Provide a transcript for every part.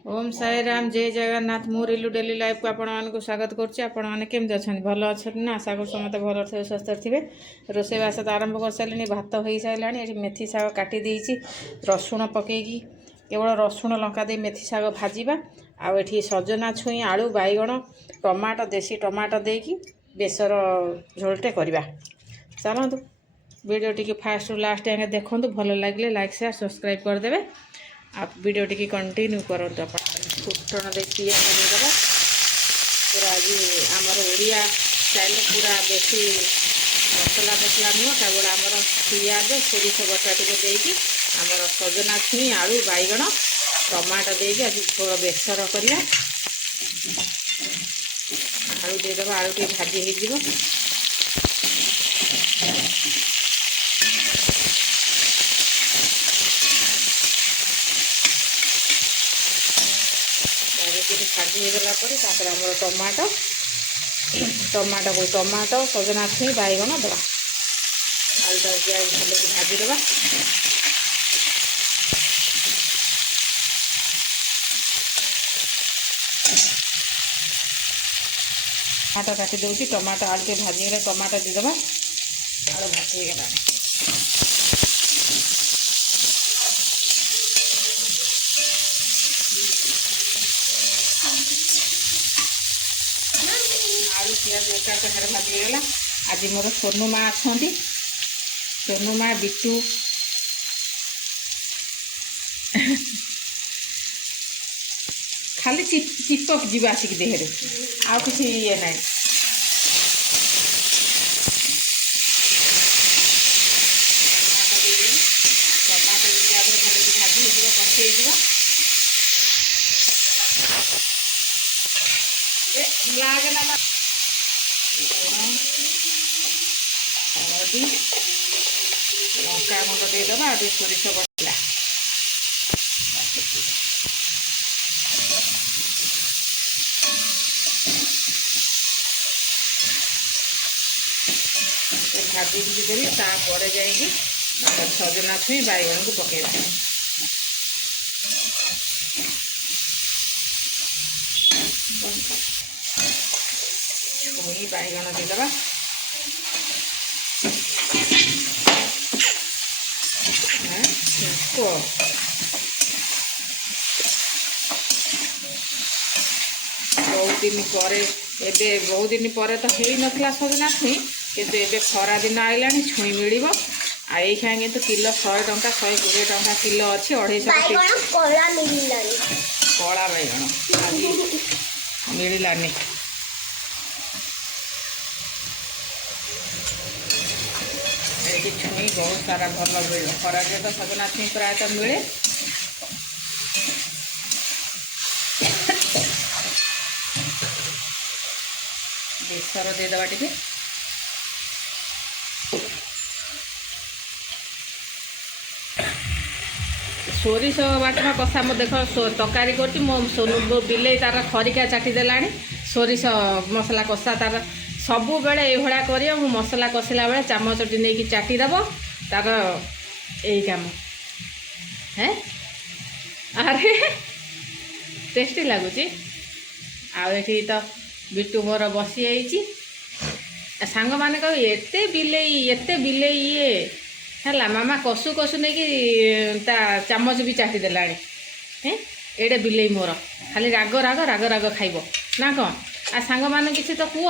ओम साई राम जय जगन्नाथ मु रिलु daily life को आपण स्वागत करुच्ची। आपण मैंने केमती अच्छा भल अच्छा ना आशा कर समस्त भल थे स्वस्थ थे। रोषेईवास तो आरंभ कर सारे भात हो सारा ये मेथी शाग काटी रसुण पकईकी केवल रसुण लंका दे मेथी शाग भाजवा आठी सजना छुई आलू बैगण टमाटो देसी टमाटो देकी बेसर झोलटे करवा। चलतु वीडियो टी फास्ट लास्ट जाए देखूँ भल लगे लाइक शेयर सब्सक्राइब करदे। आप वीडियो टी कंटिन्यू करते फुटण दे पियाज देदेबा पूरा आज आमर ओडिया स्टाइल पूरा बेसी मसला फसला नुह केवल आमर पियाज सोरिष बटा टे देकी आमर सजना छुई आलू बैगण टमाटो देकी आज झोल बेसर करिया। आलू देदेबा आलू टे भाजी हो भाजी होगला आमर टमाटो टमाटो को टमाटो सजना छुई बैगण दवा आलूटा भले भाजीदेवा। टमाटो काटी दूसरी टमाटो आलू के भाजी गले टमाटो देदेवा आलू भाजी होगा। आलू पियाज एका प्रकार भाजीगला। आज मोर सोनू माँ अच्छा सोनू माँ बिटू खाली चिपक जी आसिक देहरे आ कि ये ना टमाटो भाजी हो पकईजा लागला हलदी लंका गुंड देदेबा आ सोरिष बटा भाजी भी देवी तापर जाइए सजना छुई बैगण को पकेबा। छुई बैगण देदेबा बहुत दिन पर एबे बहुत दिन पर तो हो नाला सजना छुई किंतु एबे खरा दिन आईला छुई मिल आई खाएंगे तो किलो 100 टंका 120 टंका किलो अच्छी 250 कला बैगण मिलानी ये छुई बहुत सारा भल मिले खरा दिन तो सजना छुई प्रायतः मिले। बेसर देदेबा टे सोरिष बाटना कषा मो देख तरकारी कर सोनू बिले तार खरिका चाटी देला सोरिष मसला कषा तार सबु बेले ये कर मसला कषिला बेले चामचटी नहीं चाटीदेव तार यही काम है अरे टेस्टी लगुच। आठी तो बिटू मोर बसी आई सांग मैंने कह एते बिले ये है मामा कसु कसु नहीं चामच भी चाटी देला हैं एडे बिले मोर खाली राग राग राग राग खाइब ना कौन आ सांग मैंने किसी तो कुह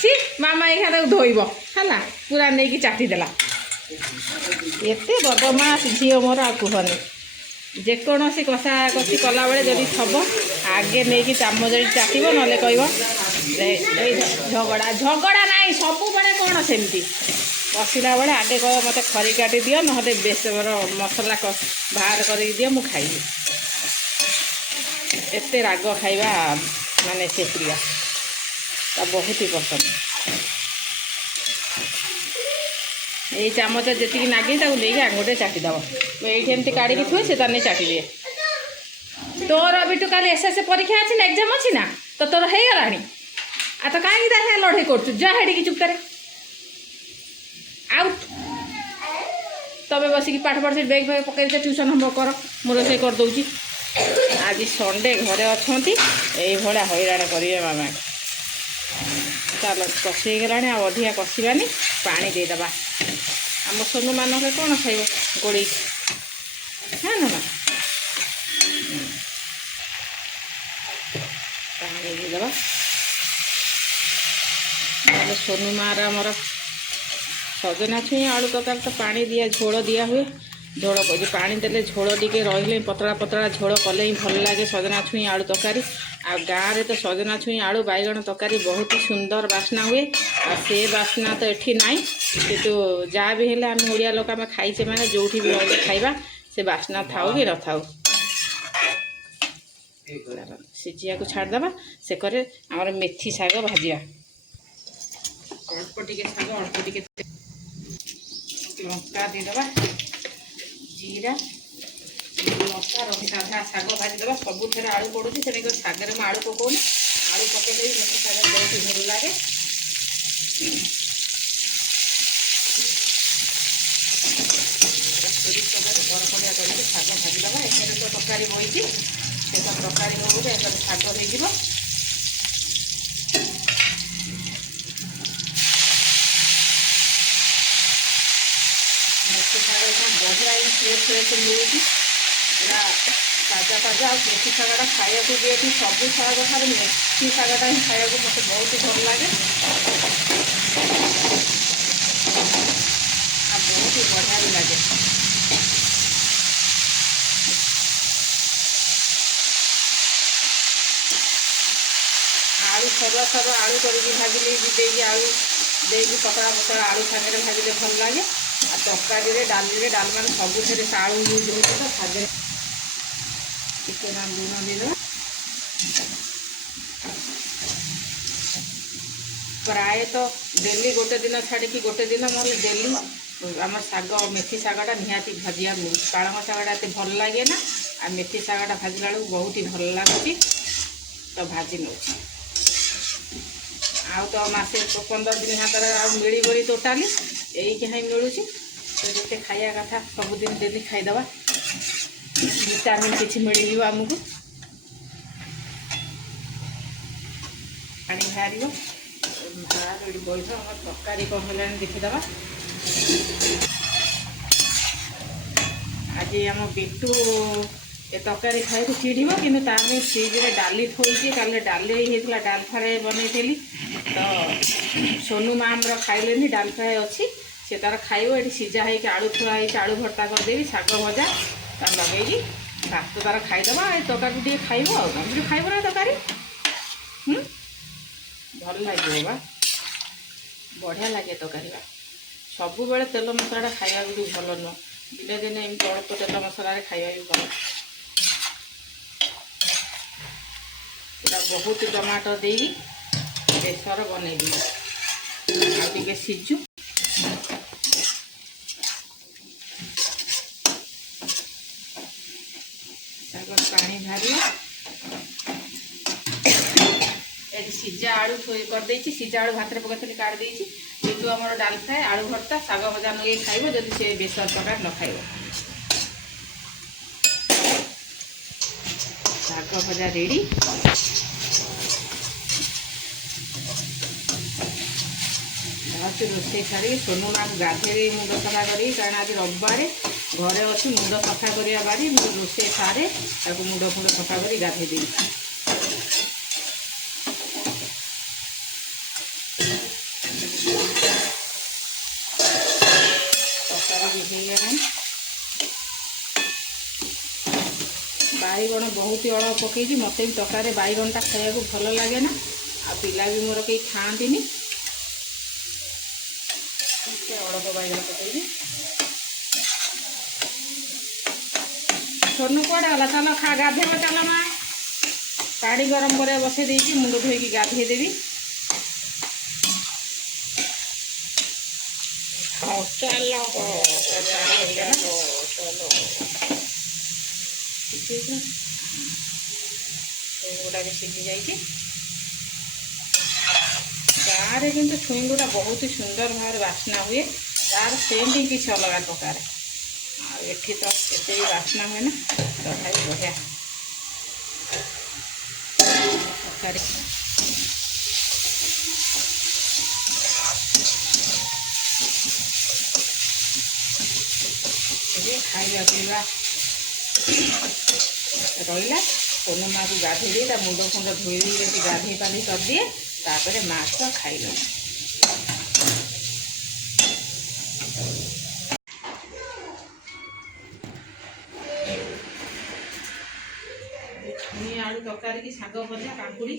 सी मामा ये धोब है पूरा नहीं चाटीदेला एते बदमाश झील मोर आ कहनी जेकोसी कषा कषि कला बेले जदि थब आगे नहीं चामच चाटब ना कह झगड़ा झगड़ा ना सब बेले कौन सेमती कषिला बेले आगे कह मत खरी काटी दियो ना बेसर मसला बाहर कर दियो मु खाइबी एते राग खाइबा माने से प्रिय बहुत ही पसंद। ये चामच जी नागी नहीं आंगुटे चाटीदेव ये एमती काढ़ी थुए से ताने चाटी दिए। तोर बिटू काली एसएस परीक्षा अच्छी ना एग्जाम अच्छी ना तो तोर हो गला आ तो कहीं लड़े कर जा चुप करे आउट। तबे बसिक पाठ पढ़ से बैग बैग पकड़ ट्यूशन हम कर मु रोसे करदे। आज संडे घरे अच्छा ये हैरान करेंगे मामा। चलो कषी गला अधिका कषानी पानी देदेबा। आम सोनू मानक कौन खाइब गोड़ी है ना पानी देदेबा। सोनू मार आमर सजना छुई आलू तरकारी तो पानी दिया झोल दिया हुए। झोल जो पानी देले झोल टिके रही पतला पतला झोल कले ही भल लगे सजना छुई आलू तरकारी। आ गाँव में तो सजना छुई आलू बैगण तरकारी बहुत ही सुंदर बास्ना हुए। आ से बास्ना तो एठी नाई किंतु जहाँ भी हेले आम ओडिया लोक आम खाइचे माने जो भी रही खाइबा से बास्ना थाऊ कि न थाऊ। सिझिया को छाड़देबा से करे आमर मेथी शाग भाजिया। अल्प टिके शाग अल्प टिके लंका देदेबा जीरा लंका रही साधा शाग भाजीदेवा। सबुथे आलू पड़ू से शागर में आलू पकाऊनी आलू पकईदेवी मेथी शाग बहुत भल लगे। सोरिष तक बरपड़िया करके शाग भाजीदेवा। एक तो तरकारी बही से तरकारी हो शाग हो बढ़िया फ्रेश फ्रेश मिलूँ ताजा ताजा। आ मेथी शागटा खाया भी ये सब शाग ठार मेथी शागटा ही खाया मत बहुत भल लगे आ बहुत ही बढ़िया भी लगे। आलू सरुआ सरुआ आलू करके भाजिले भी आलू देगी पतला पतला आलू सागर भाजिले भल लगे। आ तरकारी डाली डालमा सबुथे आलू यूज हो तो सागर टिके लुण देदेवा। प्राय तो डेली गोटे दिन छाड़ी गोटे दिन ना डेली आम शाग मेथी शागटा निहाती भाजिया पालंग शागटा एत भल लगे ना। आ मेथी शागटा भाजला बेलू बहुत ही भल लगुच तो भाजी नौ। आउ तो मासे 15 दिन हाथ मिलबनी टोटाली यही कहीं मिलूँ तो जिते खाया कथा सबुदिन डेली खाईदबा विटामिन किसी मिल आमको पानी बाहर बाहर बैठ तरकारी कौन है देखीदबा। आज आम बिटू ए तरकारी खाई चिड़ब कि फ्रिज्रे डाली थोड़ी कल डाली होता डाल फ्राए बनई तो सोनू माँ आमर खाइले डाल फ्राए अच्छी से तार खाइब। ये सीझा है आलू थुआ आलू भर्ता करदेवी शाग भजा तार लगे भात तार खाईदबा। ये तरकारी टे खाइब आगे खाइब ना तरकारी भल लगे बा बढ़िया लगे तरकारी बा। सबु बेले तेल मसला खाइबा भी भल नुह दिने दिने एमती अल्प तेल मसला खाइबा भी भल। बहुत टमाटो दे बेसर बनईदी आगे सीझु पानी बाहर ये सीझा आलू करदे सीझा आलू भात में पकड़ काट देती जेतु आम डाल फ्राए आलू भर्ता शाग भजा लगे खाइब जदि से बेसर तरकारी न खाइब। शाग भजा रेडी रोसे छाड़ी सोनू माँ गाधे मुंड सफा करी कारण आज रविवार घरे अच्छी मुंड सफा करवा बारी रोसे सारे मुंड फुंड सफा कर गाधे दी। बैगण बहुत अड़ पकई मत भी तरकारी बैगणटा खाया भल लगे ना आ पिला भी मोर कहीं खाती अड़प बैगण पकई। सोनू कौड़े गला चल खा गाधेब चल माँ पानी गरम कर बसई देती मुंड धोईकी गाधे देवी। चलो गुड़ा भी सीझी जाइए। गाँव में कि छुई गुड़ा बहुत ही सुंदर भाव बास्ना हुए तार सेंट ही किसी अलग प्रकार एठी तो एते भी बास्ना हुए ना तथापि बढ़िया तरकारी खाଇବା ପିଇବା रहा पूर्णिमा को गाधे दिए मुंड फुंड धोई गाधे पाधे कर दिए तापर माछ खाइल छुई आलू तरकारी की शाग भजा कांकुड़ी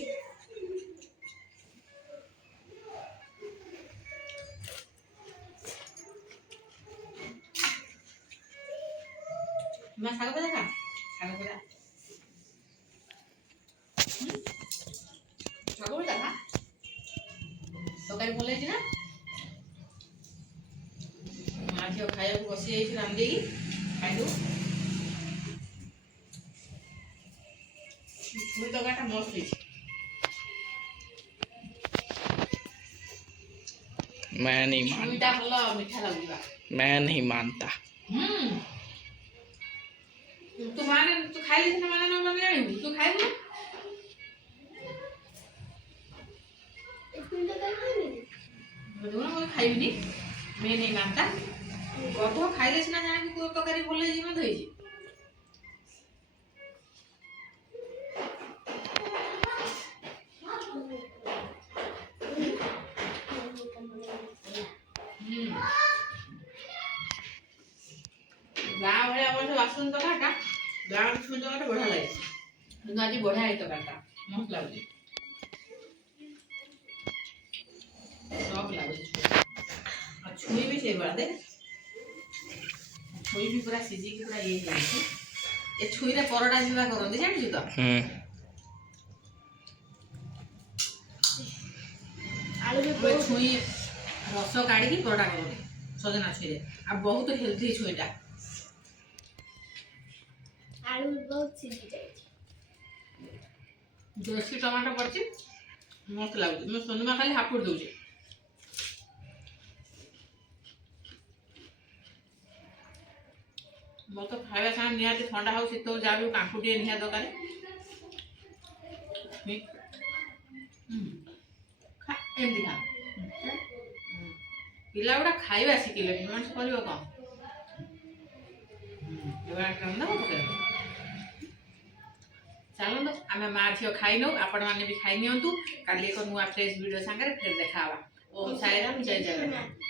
मैं शाग भजा खा शाग भजा शाग भजा खा तरकारी भल ना माँ झील खाया बसी जाइए रांधे खाइदे छुई तरकारीटा मस्त मैं नहीं मानता भल मीठा लगुगा मैं नहीं मानता तू माने तू खाइले ना माने ना माने जानिबू तू खाइबू ना खाइबी मैं नहीं मानता कतो खाइले ना जानिबू तो तरकारी भल जी मत होई गाँ भाई आम बासन तरकारीटा गाँ छुई तरकारीटा बढ़िया लगे कि आज बढ़िया है तरकारीटा मस्त लगे सब लगे छुई भी से बड़ा दे छुई भी पूरा सीझी की पूरा ये छुई रे परोटा जीवा करते जानी तो छुई रस काढ़ी परोटा करते सजना छुई आ बहुत हेल्दी छुईटा आलू बहुत सीधी जाए देसी टमाटो पड़ची मस्त लगुच मैं सोनमा खाली हापुड़ दूचे मो तो खाଇବା सामान निहाती ठंडा हो शीत जा भी कांकुटी निहा दरकार खा एमती खा पिला गुड़ा खाଇବା शिखिले मन कर चलो आम माँ झील खाई नौ आपण मैंने भी खाई नि का एक नुआ फ्रेश वीडियो सांगे फिर देखा ओम साईराम जय जगन्नाथ।